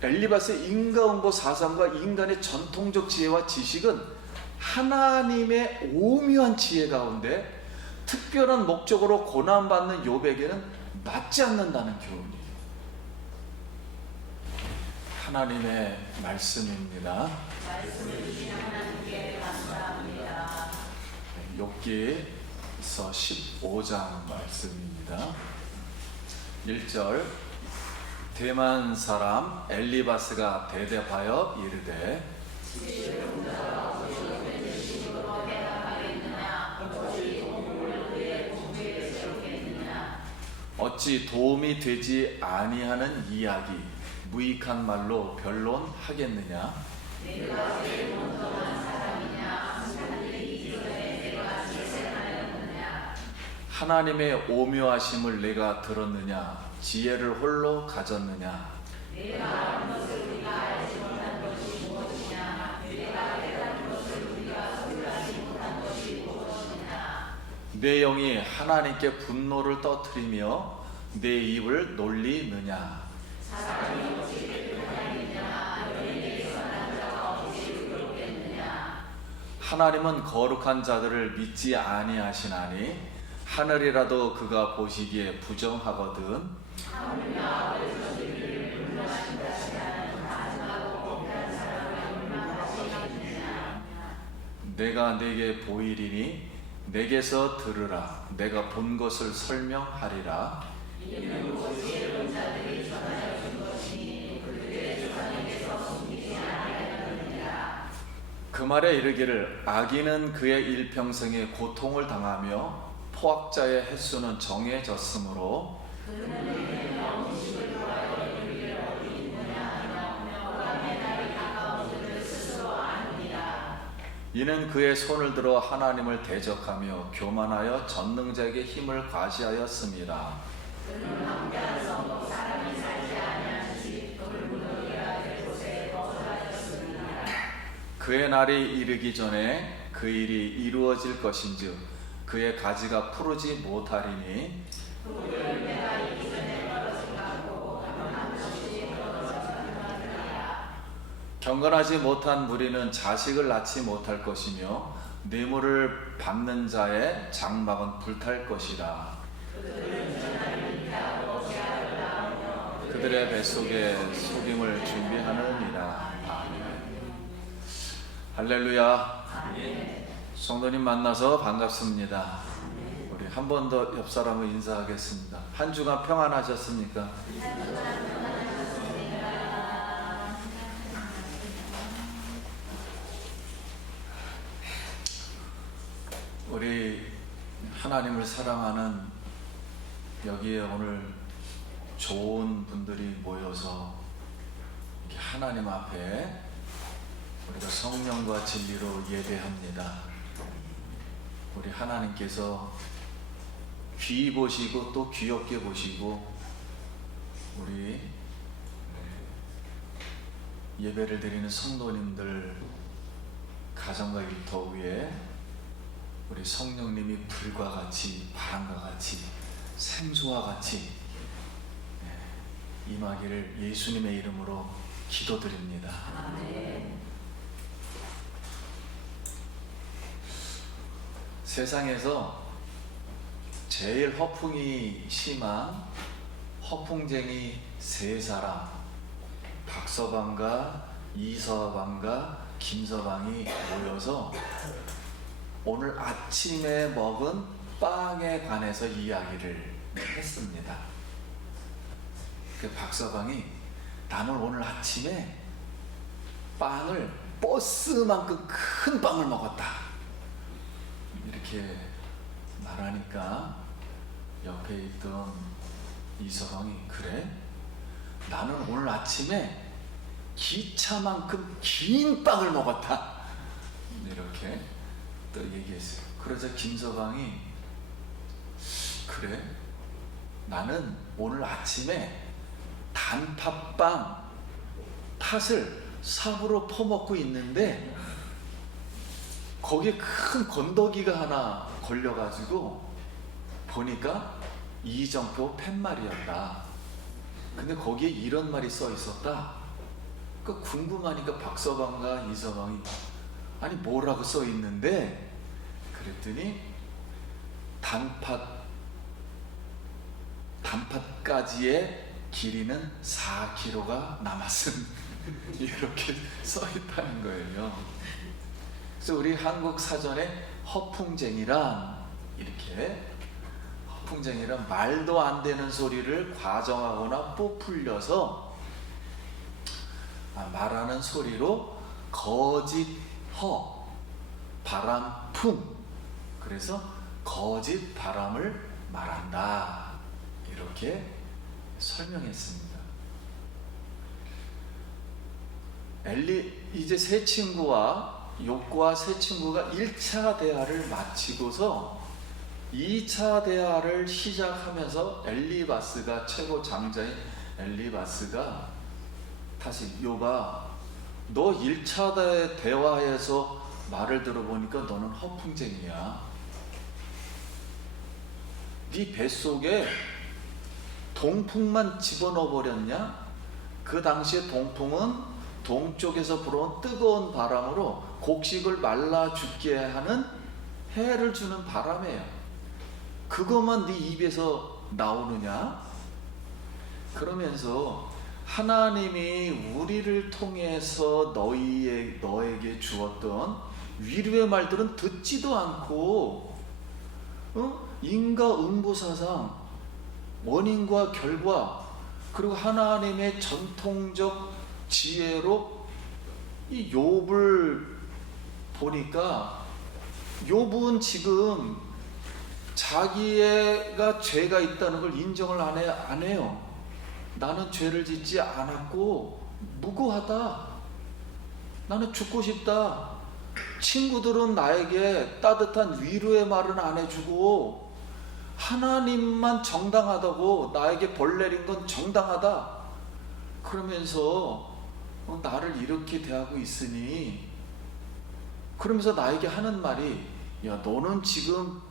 엘리바스의 인과응보 사상과 인간의 전통적 지혜와 지식은 하나님의 오묘한 지혜 가운데 특별한 목적으로 고난받는 욥에게는 맞지 않는다는 교훈이에요. 하나님의 말씀입니다. 욥기서 15장 말씀입니다. 1절 대만 사람 엘리바스가 대답하여 이르되 어찌 도움이 되지 아니하는 이야기 무익한 말로 변론하겠느냐. 하나님의 오묘하심을 내가 들었느냐. 지혜를 홀로 가졌느냐. 내 영이 하나님께 분노를 터뜨리며 내 입을 놀리느냐. 하나님은 거룩한 자들을 믿지 아니하시나니 하늘이라도 그가 보시기에 부정하거든. 내가 내게 보이리니 내게서 들으라. 내가 본 것을 설명하리라. 그 말에 이르기를 악인은 그의 일평생에 고통을 당하며 포악자의 횟수는 정해졌으므로 이는 그의 손을 들어 하나님을 대적하며 교만하여 전능자에게 힘을 과시하였습니다. 그의 날이 이르기 전에 그 일이 이루어질 것인즉 그의 가지가 푸르지 못하리니 경건하지 못한 무리는 자식을 낳지 못할 것이며 뇌물을 받는 자의 장막은 불탈 것이라. 그들의 뱃속에 속임을 준비하느니라. 할렐루야. 성도님 만나서 반갑습니다. 우리 한 번 더 옆 사람을 인사하겠습니다. 한 주간 평안하셨습니까? 우리 하나님을 사랑하는 여기에 오늘 좋은 분들이 모여서 이렇게 하나님 앞에 우리가 성령과 진리로 예배합니다. 우리 하나님께서 귀 보시고 또 귀엽게 보시고 우리 예배를 드리는 성도님들 가정과 일터 위에 우리 성령님이 불과 같이 바람과 같이 생수와 같이 임하기를 예수님의 이름으로 기도드립니다. 아멘. 세상에서 제일 허풍이 심한 허풍쟁이 세 사람, 박서방과 이서방과 김서방이 모여서 오늘 아침에 먹은 빵에 관해서 이야기를 했습니다. 그 박서방이 나는 오늘 아침에 빵을 버스만큼 큰 빵을 먹었다 이렇게 말하니까 옆에 있던 이서방이 그래? 나는 오늘 아침에 기차만큼 긴 빵을 먹었다 이렇게 또 얘기했어요. 그러자 김서방이 그래? 나는 오늘 아침에 단팥빵 팥을 삽으로 퍼먹고 있는데 거기에 큰 건더기가 하나 걸려가지고 보니까 이정표 팻말이었다. 근데 거기에 이런 말이 써 있었다. 그 궁금하니까 박서방과 이서방이 아니 뭐라고 써 있는데, 그랬더니 단팥까지의 길이는 4km가 남았음 이렇게 써 있다는 거예요. 그래서 우리 한국 사전에 허풍쟁이란, 이렇게 허풍쟁이란 말도 안 되는 소리를 과정하거나 부풀려서 말하는 소리로 거짓 바람풍, 그래서 거짓 바람을 말한다, 이렇게 설명했습니다. 이제 세 친구와 욥과 세 친구가 1차 대화를 마치고서 2차 대화를 시작하면서 엘리바스가, 최고 장자인 엘리바스가 다시 욥아, 너 1차 대화에서 말을 들어보니까 너는 허풍쟁이야. 네 뱃속에 동풍만 집어넣어 버렸냐? 그 당시에 동풍은 동쪽에서 불어온 뜨거운 바람으로 곡식을 말라 죽게 하는 해를 주는 바람이에요. 그것만 네 입에서 나오느냐? 그러면서 하나님이 우리를 통해서 너에게 주었던 위로의 말들은 듣지도 않고, 인과응보사상, 원인과 결과, 그리고 하나님의 전통적 지혜로 이 욥을 보니까, 욥은 지금 자기가 죄가 있다는 걸 인정을 안 해요. 나는 죄를 짓지 않았고 무고하다. 나는 죽고 싶다. 친구들은 나에게 따뜻한 위로의 말은 안 해주고 하나님만 정당하다고, 나에게 벌 내린 건 정당하다 그러면서 나를 이렇게 대하고 있으니, 그러면서 나에게 하는 말이, 야, 너는 지금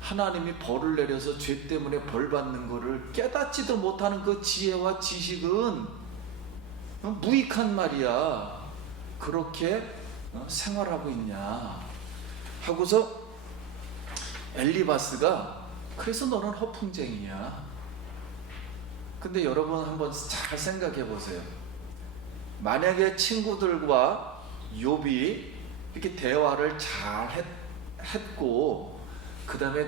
하나님이 벌을 내려서 죄 때문에 벌 받는 거를 깨닫지도 못하는 그 지혜와 지식은 무익한 말이야. 그렇게 생활하고 있냐 하고서 엘리바스가, 그래서 너는 허풍쟁이야. 근데 여러분 한번 잘 생각해 보세요. 만약에 친구들과 욥이 이렇게 대화를 잘 했고 그 다음에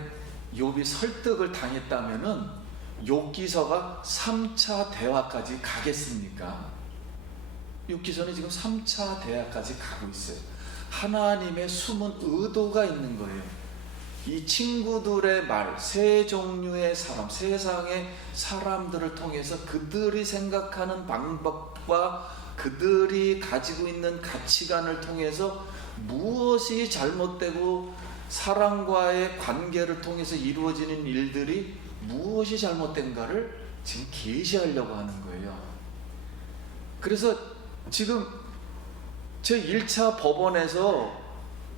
욥이 설득을 당했다면은 욥기서가 3차 대화까지 가겠습니까? 욥기서는 지금 3차 대화까지 가고 있어요. 하나님의 숨은 의도가 있는 거예요. 이 친구들의 말, 세 종류의 사람, 세상의 사람들을 통해서 그들이 생각하는 방법과 그들이 가지고 있는 가치관을 통해서 무엇이 잘못되고 사람과의 관계를 통해서 이루어지는 일들이 무엇이 잘못된가를 지금 계시하려고 하는 거예요. 그래서 지금 제1차 법원에서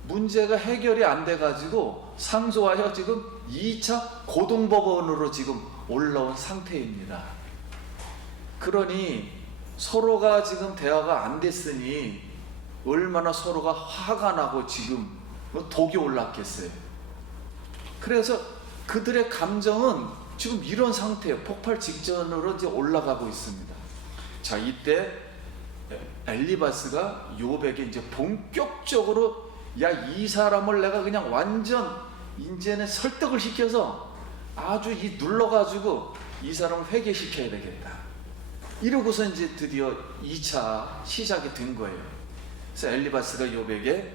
문제가 해결이 안 돼가지고 상소하여 지금 2차 고등법원으로 지금 올라온 상태입니다. 그러니 서로가 지금 대화가 안 됐으니 얼마나 서로가 화가 나고 지금 독이 올랐겠어요. 그래서 그들의 감정은 지금 이런 상태예요. 폭발 직전으로 이제 올라가고 있습니다. 자, 이때 엘리바스가 욥에게 이제 본격적으로, 야, 이 사람을 내가 그냥 완전 이제는 설득을 시켜서 아주 눌러가지고 이 사람을 회개시켜야 되겠다. 이러고서 이제 드디어 2차 시작이 된 거예요. 그래서 엘리바스가 욥에게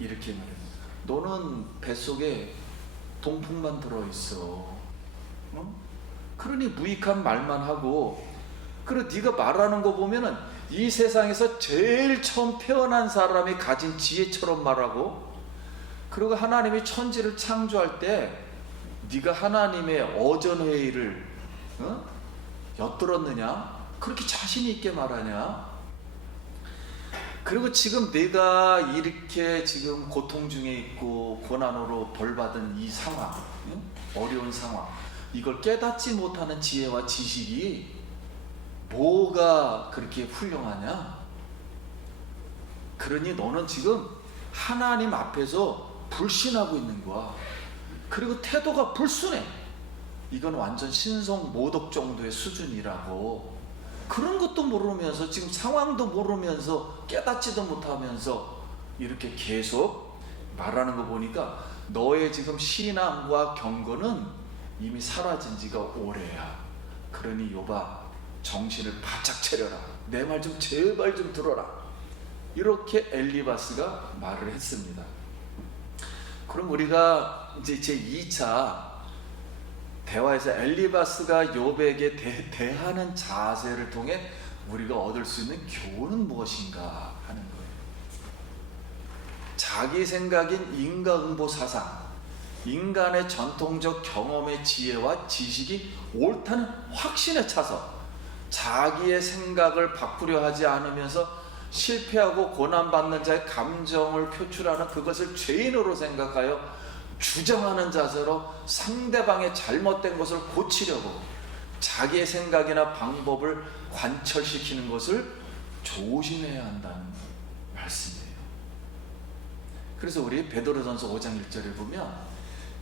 이렇게 말해요. 너는 뱃속에 동풍만 들어있어. 그러니 무익한 말만 하고, 그리고 네가 말하는 거 보면은 이 세상에서 제일 처음 태어난 사람이 가진 지혜처럼 말하고, 그리고 하나님이 천지를 창조할 때 네가 하나님의 어전회의를 엿들었느냐? 그렇게 자신 있게 말하냐? 그리고 지금 내가 이렇게 지금 고통 중에 있고 고난으로 벌받은 이 상황, 어려운 상황, 이걸 깨닫지 못하는 지혜와 지식이 뭐가 그렇게 훌륭하냐? 그러니 너는 지금 하나님 앞에서 불신하고 있는 거야. 그리고 태도가 불순해. 이건 완전 신성 모독 정도의 수준이라고. 그런 것도 모르면서, 지금 상황도 모르면서, 깨닫지도 못하면서 이렇게 계속 말하는 거 보니까 너의 지금 신앙과 경건은 이미 사라진 지가 오래야. 그러니 욥아, 정신을 바짝 차려라. 내 말 좀 제발 좀 들어라. 이렇게 엘리바스가 말을 했습니다. 그럼 우리가 이제 제2차 대화에서 엘리바스가 욥에게 대하는 자세를 통해 우리가 얻을 수 있는 교훈은 무엇인가 하는 거예요. 자기 생각인 인과응보 사상, 인간의 전통적 경험의 지혜와 지식이 옳다는 확신에 차서 자기의 생각을 바꾸려 하지 않으면서 실패하고 고난받는 자의 감정을 표출하는 그것을 죄인으로 생각하여 주장하는 자세로 상대방의 잘못된 것을 고치려고 자기의 생각이나 방법을 관철시키는 것을 조심해야 한다는 말씀이에요. 그래서 우리 베드로전서 5장 1절에 보면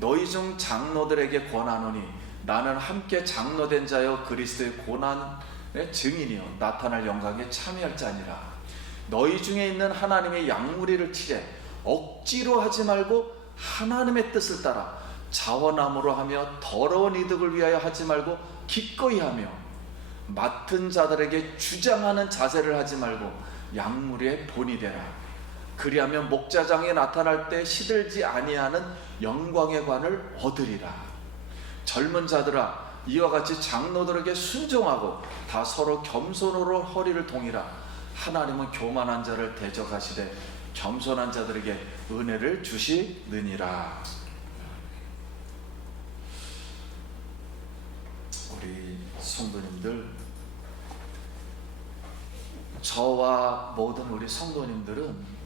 너희 중 장로들에게 권하노니 나는 함께 장로된 자여 그리스도의 고난의 증인이요 나타날 영광에 참여할 자니라. 너희 중에 있는 하나님의 양무리를 치되 억지로 하지 말고 하나님의 뜻을 따라 자원함으로 하며 더러운 이득을 위하여 하지 말고 기꺼이 하며 맡은 자들에게 주장하는 자세를 하지 말고 양무리의 본이 되라. 그리하면 목자장에 나타날 때 시들지 아니하는 영광의 관을 얻으리라. 젊은 자들아, 이와 같이 장로들에게 순종하고 다 서로 겸손으로 허리를 동이라. 하나님은 교만한 자를 대적하시되 겸손한 자들에게 은혜를 주시느니라. 우리 성도님들, 저와 모든 우리 성도님들은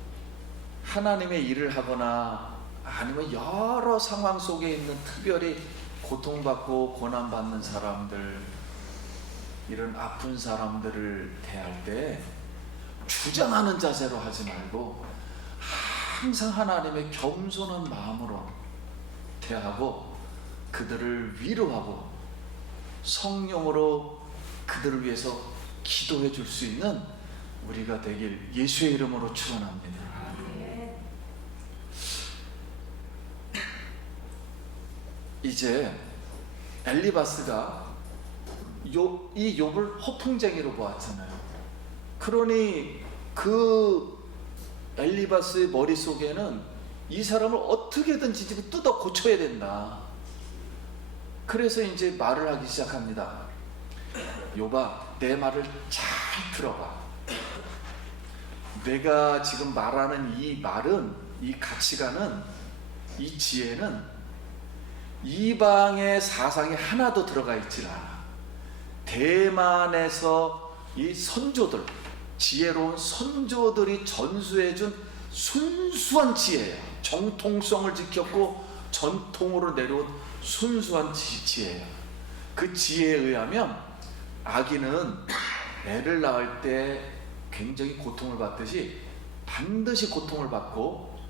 하나님의 일을 하거나 아니면 여러 상황 속에 있는 특별히 고통받고 고난받는 사람들, 이런 아픈 사람들을 대할 때 주장하는 자세로 하지 말고 항상 하나님의 겸손한 마음으로 대하고 그들을 위로하고 성령으로 그들을 위해서 기도해 줄 수 있는 우리가 되길 예수의 이름으로 축원합니다. 이제 엘리바스가 이 욥을 허풍쟁이로 보았잖아요. 그러니 그 엘리바스의 머릿속에는 이 사람을 어떻게든지 지금 뜯어 고쳐야 된다. 그래서 이제 말을 하기 시작합니다. 욥아, 내 말을 잘 들어봐. 내가 지금 말하는 이 말은, 이 가치관은, 이 지혜는 이방의 사상이 하나도 들어가 있질 않아. 대만에서 이 선조들, 지혜로운 선조들이 전수해준 순수한 지혜예요. 정통성을 지켰고 전통으로 내려온 순수한 지혜예요. 그 지혜에 의하면 아기는 애를 낳을 때 굉장히 고통을 받듯이 반드시 고통을 받고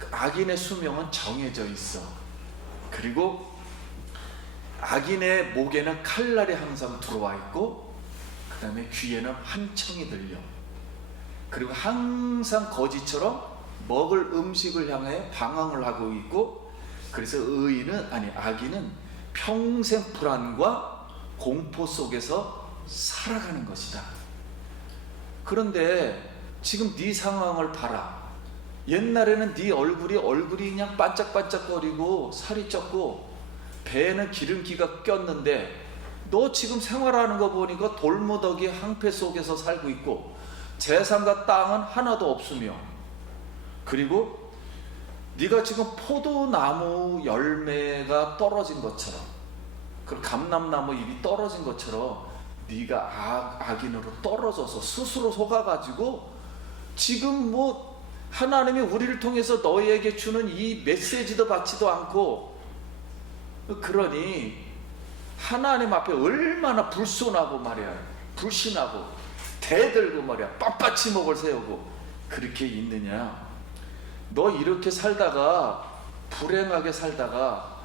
그 아기의 수명은 정해져 있어. 그리고 아기의 목에는 칼날이 항상 들어와 있고 그 다음에 귀에는 환청이 들려. 그리고 항상 거지처럼 먹을 음식을 향해 방황을 하고 있고, 그래서 아기는 평생 불안과 공포 속에서 살아가는 것이다. 그런데 지금 네 상황을 봐라. 옛날에는 네 얼굴이 그냥 반짝반짝거리고 살이 쪘고 배에는 기름기가 꼈는데 너 지금 생활하는 거 보니까 돌무더기 항폐 속에서 살고 있고 재산과 땅은 하나도 없으며, 그리고 네가 지금 포도나무 열매가 떨어진 것처럼, 그 감람나무 잎이 떨어진 것처럼 네가 악인으로 떨어져서 스스로 속아가지고 지금 뭐 하나님이 우리를 통해서 너희에게 주는 이 메시지도 받지도 않고, 그러니 하나님 앞에 얼마나 불손하고 말이야, 불신하고 대들고 말이야 빳빳이 목을 세우고 그렇게 있느냐? 너 이렇게 살다가 불행하게 살다가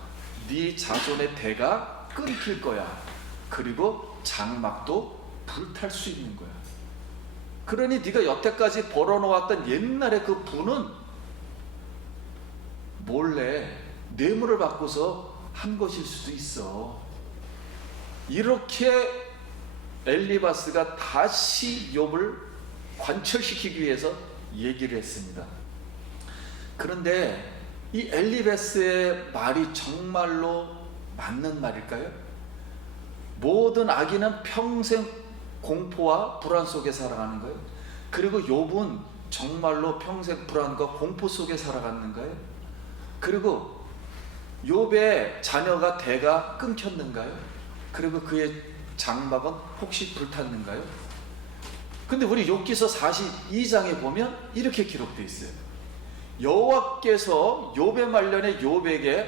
네 자손의 대가 끊길 거야. 그리고 장막도 불탈 수 있는 거야. 그러니 네가 여태까지 벌어놓았던 옛날의 그 부는 몰래 뇌물을 받고서 한 것일 수도 있어. 이렇게 엘리바스가 다시 욥을 관철시키기 위해서 얘기를 했습니다. 그런데 이 엘리바스의 말이 정말로 맞는 말일까요? 모든 악인은 평생 공포와 불안 속에 살아가는 거예요. 그리고 욥은 정말로 평생 불안과 공포 속에 살아갔는가요? 그리고 욥의 자녀가 대가 끊겼는가요? 그리고 그의 장막은 혹시 불탔는가요? 근데 우리 욥기서 42장에 보면 이렇게 기록되어 있어요. 여호와께서 욥의 말년에 욥에게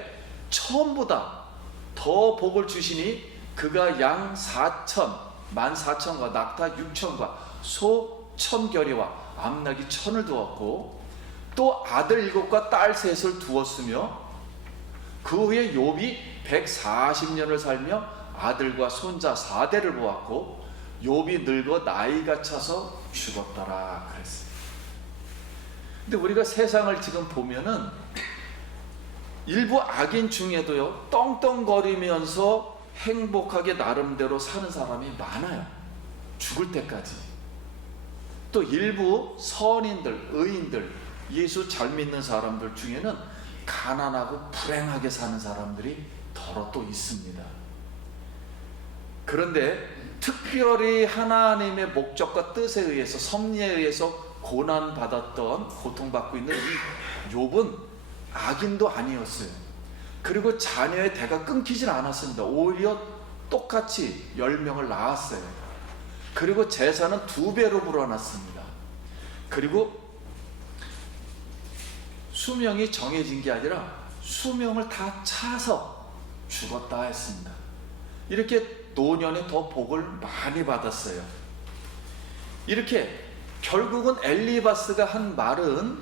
처음보다 더 복을 주시니 그가 양 4천, 14,000과 낙타 6,000과 소 1,000결이와 암나귀 1,000을 두었고 또 아들 7과 딸 3을 두었으며 그 후에 욥이 140년을 살며 아들과 손자 4대를 보았고 욥이 늙어 나이가 차서 죽었더라 그랬어요. 근데 우리가 세상을 지금 보면은 일부 악인 중에도요 떵떵거리면서 행복하게 나름대로 사는 사람이 많아요. 죽을 때까지. 또 일부 선인들, 의인들, 예수 잘 믿는 사람들 중에는 가난하고 불행하게 사는 사람들이 더러 또 있습니다. 그런데 특별히 하나님의 목적과 뜻에 의해서 섭리에 의해서 고난받았던 고통받고 있는 이 욥은 악인도 아니었어요. 그리고 자녀의 대가 끊기질 않았습니다. 오히려 똑같이 10명을 낳았어요. 그리고 재산은 2배로 불어났습니다. 그리고 수명이 정해진 게 아니라 수명을 다 차서 죽었다 했습니다. 이렇게 노년에 더 복을 많이 받았어요. 이렇게 결국은 엘리바스가 한 말은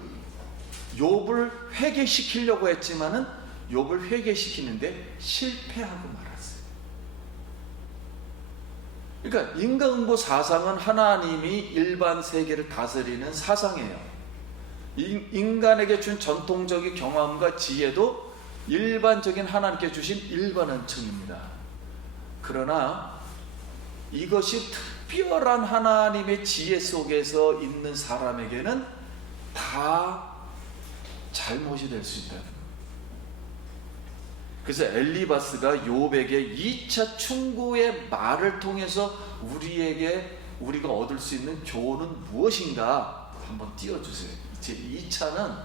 욥을 회개시키려고 했지만은 욥을 회개시키는데 실패하고 말았어요. 그러니까 인과응보 사상은 하나님이 일반 세계를 다스리는 사상이에요. 인간에게 준 전통적인 경험과 지혜도 일반적인 하나님께 주신 일반원칙입니다. 그러나 이것이 특별한 하나님의 지혜 속에서 있는 사람에게는 다 잘못이 될 수 있다. 그래서 엘리바스가 욥에게 2차 충고의 말을 통해서 우리가 얻을 수 있는 교훈은 무엇인가 한번 띄워주세요. 이제 2차는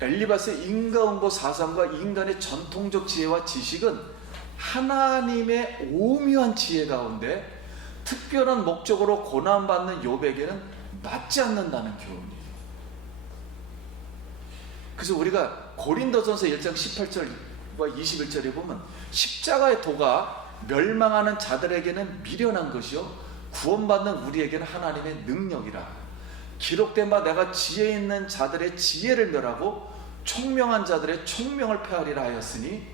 엘리바스의 인과응보 사상과 인간의 전통적 지혜와 지식은 하나님의 오묘한 지혜 가운데 특별한 목적으로 고난받는 욥에게는 맞지 않는다는 교훈이에요. 그래서 우리가 고린도전서 1장 18절과 21절에 보면 십자가의 도가 멸망하는 자들에게는 미련한 것이요 구원받는 우리에게는 하나님의 능력이라. 기록된 바 내가 지혜 있는 자들의 지혜를 멸하고 총명한 자들의 총명을 폐하리라 하였으니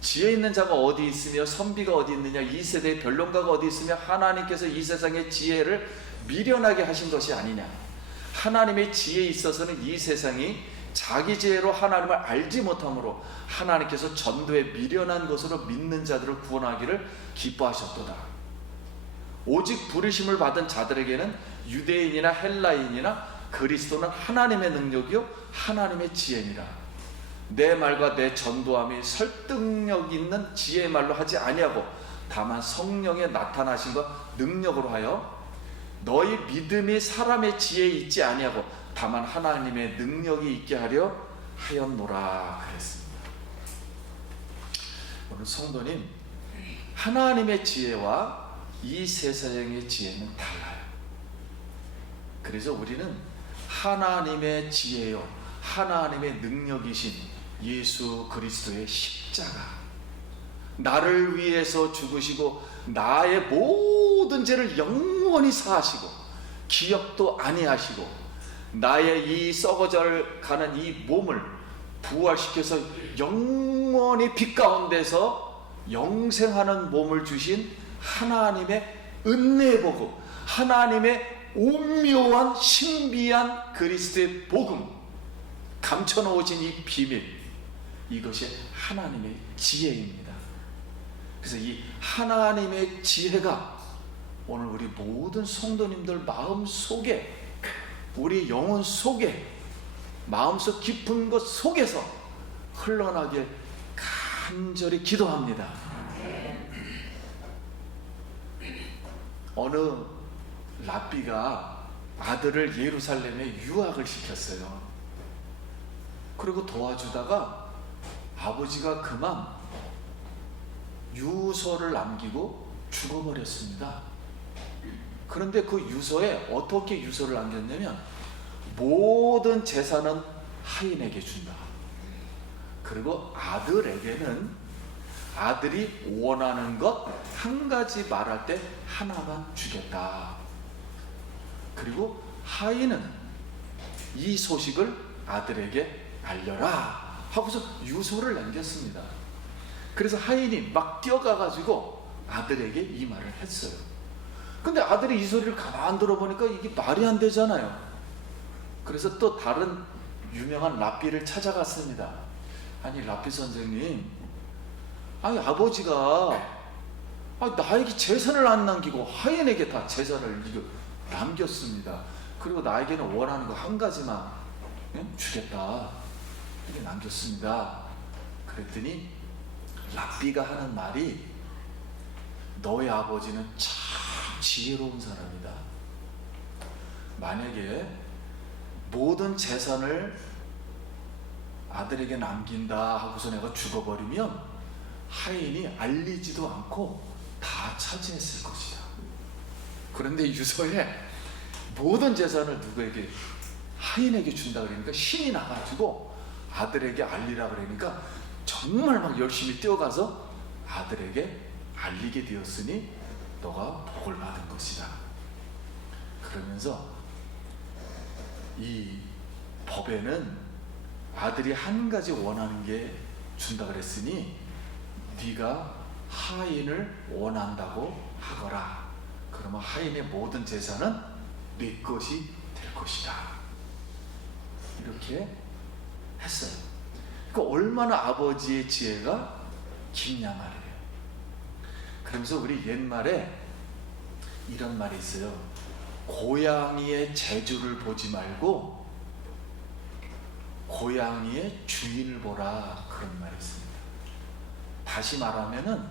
지혜 있는 자가 어디 있으며 선비가 어디 있느냐. 이 세대의 변론가가 어디 있으며 하나님께서 이 세상의 지혜를 미련하게 하신 것이 아니냐. 하나님의 지혜에 있어서는 이 세상이 자기 지혜로 하나님을 알지 못함으로 하나님께서 전도에 미련한 것으로 믿는 자들을 구원하기를 기뻐하셨도다. 오직 부르심을 받은 자들에게는 유대인이나 헬라인이나 그리스도는 하나님의 능력이요 하나님의 지혜니라. 내 말과 내 전도함이 설득력 있는 지혜의 말로 하지 아니하고 다만 성령의 나타나심과 능력으로 하여 너희 믿음이 사람의 지혜에 있지 아니하고 다만 하나님의 능력이 있게 하려 하였노라 그랬습니다. 오늘 성도님, 하나님의 지혜와 이 세상의 지혜는 달라요. 그래서 우리는 하나님의 지혜요 하나님의 능력이신 예수 그리스도의 십자가, 나를 위해서 죽으시고 나의 모든 죄를 영원히 사하시고 기억도 아니하시고 나의 이 썩어져 가는 이 몸을 부활시켜서 영원히 빛 가운데서 영생하는 몸을 주신 하나님의 은혜 보고 하나님의 오묘한 신비한 그리스도의 복음, 감춰놓으신 이 비밀, 이것이 하나님의 지혜입니다. 그래서 이 하나님의 지혜가 오늘 우리 모든 성도님들 마음 속에, 우리 영혼 속에, 마음속 깊은 곳 속에서 흘러나길 간절히 기도합니다. 어느 랍비가 아들을 예루살렘에 유학을 시켰어요. 그리고 도와주다가 아버지가 그만 유서를 남기고 죽어버렸습니다. 그런데 그 유서에 어떻게 유서를 남겼냐면 모든 재산은 하인에게 준다. 그리고 아들에게는 아들이 원하는 것 한 가지 말할 때 하나만 주겠다. 그리고 하인은 이 소식을 아들에게 알려라 하고서 유서를 남겼습니다. 그래서 하인이 막 뛰어가가지고 아들에게 이 말을 했어요. 근데 아들이 이 소리를 가만 들어보니까 이게 말이 안 되잖아요. 그래서 또 다른 유명한 랍비를 찾아갔습니다. 아니 랍비 선생님, 아니 아버지가 나에게 재산을 안 남기고 하인에게 다 재산을 남겼습니다. 그리고 나에게는 원하는 거 한 가지만 주겠다 이렇게 남겼습니다. 그랬더니 랍비가 하는 말이, 너의 아버지는 참 지혜로운 사람이다. 만약에 모든 재산을 아들에게 남긴다 하고서 내가 죽어버리면 하인이 알리지도 않고 다 차지했을 것이다. 그런데 유서에 모든 재산을 누구에게, 하인에게 준다 그러니까 신이 나가지고 아들에게 알리라 그러니까 정말 막 열심히 뛰어가서 아들에게 알리게 되었으니 너가 복을 받은 것이다. 그러면서 이 법에는 아들이 한 가지 원하는 게 준다 그랬으니 네가 하인을 원한다고 하거라. 그러면 하인의 모든 재산은 네 것이 될 것이다. 이렇게 했어요. 그러니까 얼마나 아버지의 지혜가 깊냐 말이에요. 그러면서 우리 옛말에 이런 말이 있어요. 고양이의 재주를 보지 말고 고양이의 주인을 보라, 그런 말이 있습니다. 다시 말하면은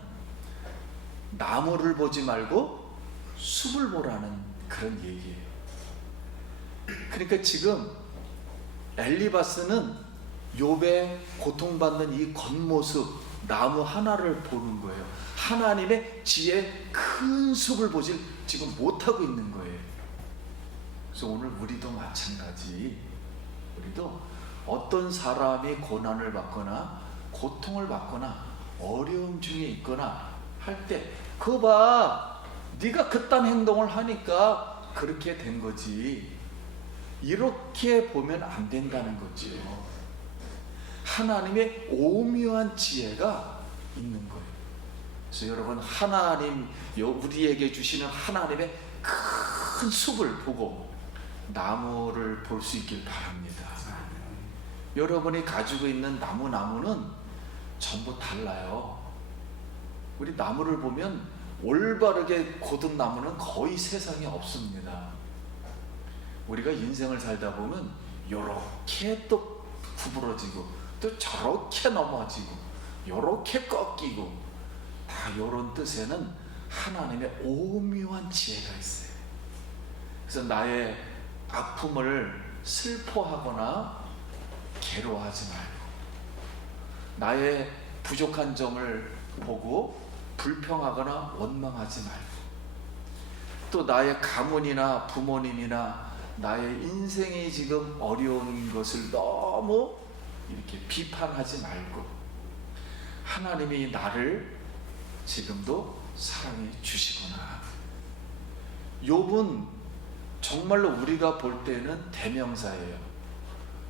나무를 보지 말고 숲을 보라는 그런 얘기예요. 그러니까 지금 엘리바스는 욥의 고통받는 이 겉모습, 나무 하나를 보는 거예요. 하나님의 지혜 큰 숲을 보지 지금 못하고 있는 거예요. 그래서 오늘 우리도 마찬가지, 우리도 어떤 사람이 고난을 받거나 고통을 받거나 어려움 중에 있거나 할 때, 그거 봐, 네가 그딴 행동을 하니까 그렇게 된 거지, 이렇게 보면 안 된다는 거죠. 하나님의 오묘한 지혜가 있는 거예요. 그래서 여러분, 하나님, 우리에게 주시는 하나님의 큰 숲을 보고 나무를 볼 수 있길 바랍니다. 여러분이 가지고 있는 나무는 전부 달라요. 우리 나무를 보면 올바르게 고든 나무는 거의 세상에 없습니다. 우리가 인생을 살다 보면 요렇게 또 구부러지고 또 저렇게 넘어지고 요렇게 꺾이고, 다 요런 뜻에는 하나님의 오묘한 지혜가 있어요. 그래서 나의 아픔을 슬퍼하거나 괴로워하지 말고, 나의 부족한 점을 보고 불평하거나 원망하지 말고, 또 나의 가문이나 부모님이나 나의 인생이 지금 어려운 것을 너무 이렇게 비판하지 말고, 하나님이 나를 지금도 사랑해 주시구나. 욥은 정말로 우리가 볼 때는 대명사예요.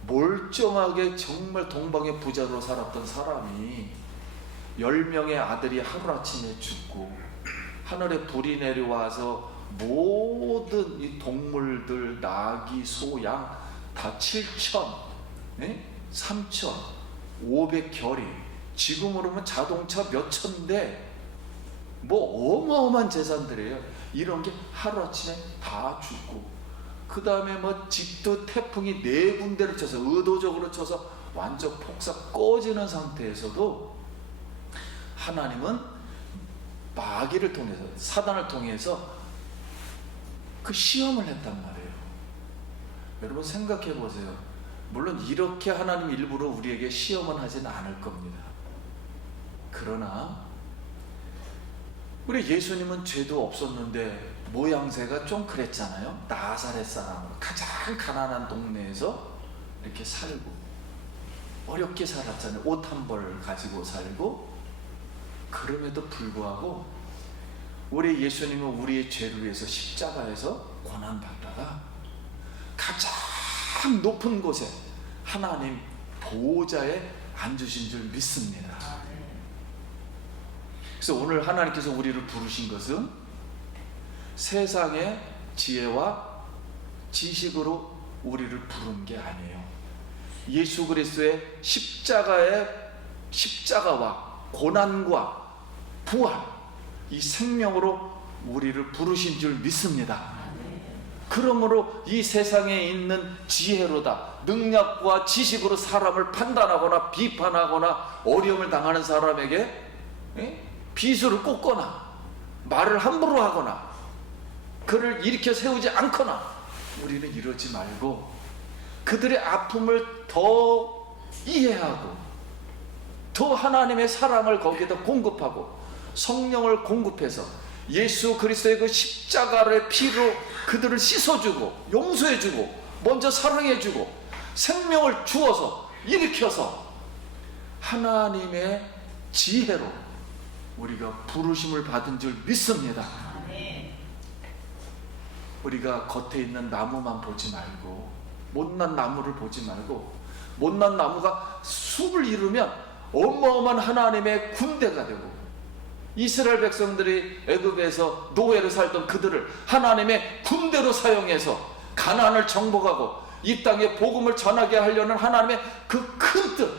멀쩡하게 정말 동방의 부자로 살았던 사람이 10명의 아들이 하루아침에 죽고 하늘에 불이 내려와서 모든 이 동물들, 나귀, 소, 양 다 7천, 3천, 500결이, 지금으로 면 자동차 몇 천대, 뭐 어마어마한 재산들이에요. 이런 게 하루아침에 다 죽고, 그 다음에 뭐 집도 태풍이 4군데를 쳐서, 의도적으로 쳐서 완전 폭삭 꺼지는 상태에서도 하나님은 마귀를 통해서, 사단을 통해서 그 시험을 했단 말이에요. 여러분 생각해 보세요. 물론 이렇게 하나님 일부러 우리에게 시험은 하진 않을 겁니다. 그러나 우리 예수님은 죄도 없었는데 모양새가 좀 그랬잖아요. 나사렛 사람으로 가장 가난한 동네에서 이렇게 살고 어렵게 살았잖아요. 옷 한 벌 가지고 살고. 그럼에도 불구하고 우리 예수님은 우리의 죄를 위해서 십자가에서 고난받다가 가장 높은 곳에 하나님 보호자에 앉으신 줄 믿습니다. 그래서 오늘 하나님께서 우리를 부르신 것은 세상의 지혜와 지식으로 우리를 부른 게 아니에요. 예수 그리스도의 십자가와 고난과 부활, 이 생명으로 우리를 부르신 줄 믿습니다. 그러므로 이 세상에 있는 지혜로다, 능력과 지식으로 사람을 판단하거나 비판하거나 어려움을 당하는 사람에게 비수를 꽂거나 말을 함부로 하거나 그를 일으켜 세우지 않거나 우리는 이러지 말고 그들의 아픔을 더 이해하고 더 하나님의 사랑을 거기에다 공급하고 성령을 공급해서 예수 그리스도의 그 십자가의 피로 그들을 씻어주고 용서해주고 먼저 사랑해주고 생명을 주어서 일으켜서 하나님의 지혜로 우리가 부르심을 받은 줄 믿습니다. 우리가 겉에 있는 나무만 보지 말고 못난 나무를 보지 말고 못난 나무가 숲을 이루면 어마어마한 하나님의 군대가 되고 이스라엘 백성들이 애굽에서 노예로 살던 그들을 하나님의 군대로 사용해서 가나안을 정복하고 이 땅에 복음을 전하게 하려는 하나님의 그 큰 뜻,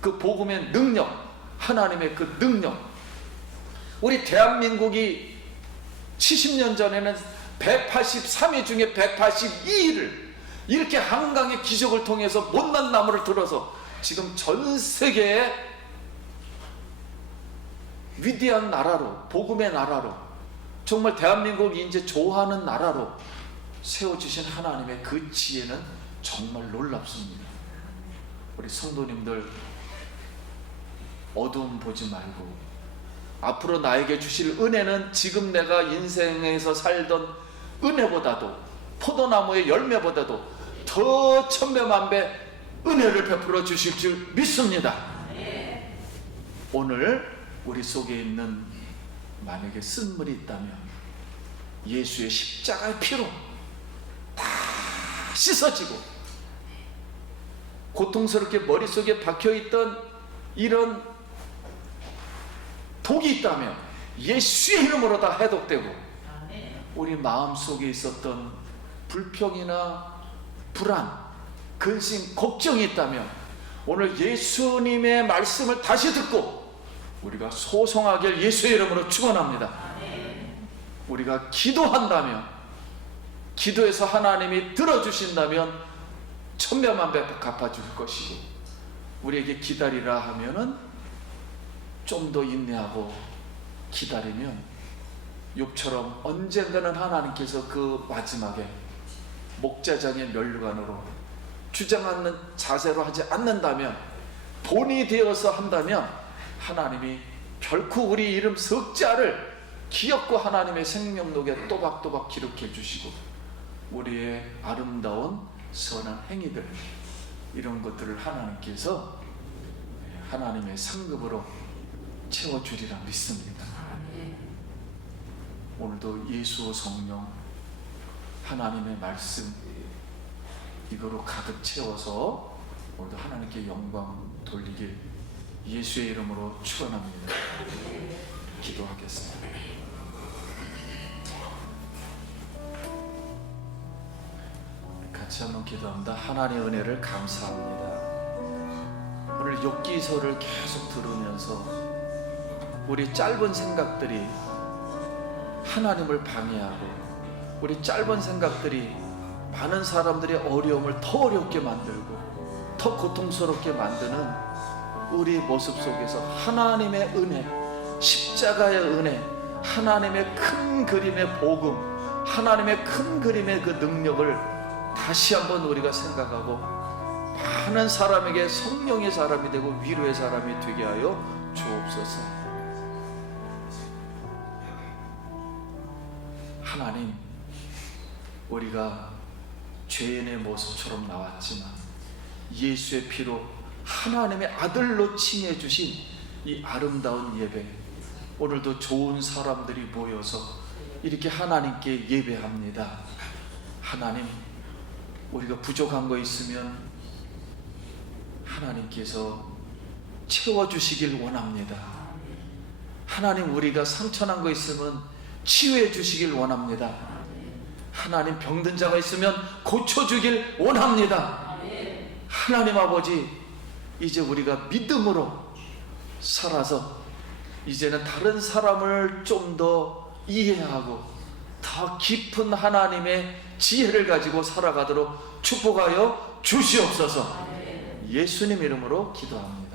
그 복음의 능력, 하나님의 그 능력. 우리 대한민국이 70년 전에는 183회 중에 182일을 이렇게 한강의 기적을 통해서 못난 나무를 들어서 지금 전 세계에 위대한 나라로, 복음의 나라로, 정말 대한민국이 이제 좋아하는 나라로 세워주신 하나님의 그 지혜는 정말 놀랍습니다. 우리 성도님들 어두움 보지 말고 앞으로 나에게 주실 은혜는 지금 내가 인생에서 살던 은혜보다도 포도나무의 열매보다도 더 천배만배 은혜를 베풀어 주실 줄 믿습니다. 오늘 우리 속에 있는 만약에 쓴물이 있다면 예수의 십자가의 피로 다 씻어지고 고통스럽게 머릿속에 박혀있던 이런 독이 있다면 예수의 이름으로 다 해독되고 우리 마음속에 있었던 불평이나 불안, 근심, 걱정이 있다면 오늘 예수님의 말씀을 다시 듣고 우리가 소송하길 예수의 이름으로 축원합니다. 우리가 기도한다면 기도해서 하나님이 들어주신다면 천배만배 갚아줄 것이고 우리에게 기다리라 하면은 좀 더 인내하고 기다리면 욥처럼 언젠가는 하나님께서 그 마지막에 목자장의 면류관으로 주장하는 자세로 하지 않는다면 본이 되어서 한다면 하나님이 결코 우리 이름 석자를 기억고 하나님의 생명록에 또박또박 기록해 주시고 우리의 아름다운 선한 행위들 이런 것들을 하나님께서 하나님의 상급으로 채워주리라 믿습니다. 오늘도 예수 성령 하나님의 말씀 이거로 가득 채워서 오늘도 하나님께 영광 돌리길 예수의 이름으로 축원합니다. 기도하겠습니다. 같이 한번 기도합니다. 하나님의 은혜를 감사합니다. 오늘 욥기서를 계속 들으면서 우리 짧은 생각들이 하나님을 방해하고 우리 짧은 생각들이 많은 사람들의 어려움을 더 어렵게 만들고 더 고통스럽게 만드는 우리 모습 속에서 하나님의 은혜, 십자가의 은혜, 하나님의 큰 그림의 복음, 하나님의 큰 그림의 그 능력을 다시 한번 우리가 생각하고 많은 사람에게 성령의 사람이 되고 위로의 사람이 되게 하여 주옵소서. 하나님, 우리가 죄인의 모습처럼 나왔지만 예수의 피로 하나님의 아들로 칭해 주신 이 아름다운 예배, 오늘도 좋은 사람들이 모여서 이렇게 하나님께 예배합니다. 하나님, 우리가 부족한 거 있으면 하나님께서 채워주시길 원합니다. 하나님, 우리가 상처난 거 있으면 치유해 주시길 원합니다. 하나님, 병든 자가 있으면 고쳐주길 원합니다. 하나님 아버지, 이제 우리가 믿음으로 살아서 이제는 다른 사람을 좀 더 이해하고 더 깊은 하나님의 지혜를 가지고 살아가도록 축복하여 주시옵소서. 예수님 이름으로 기도합니다.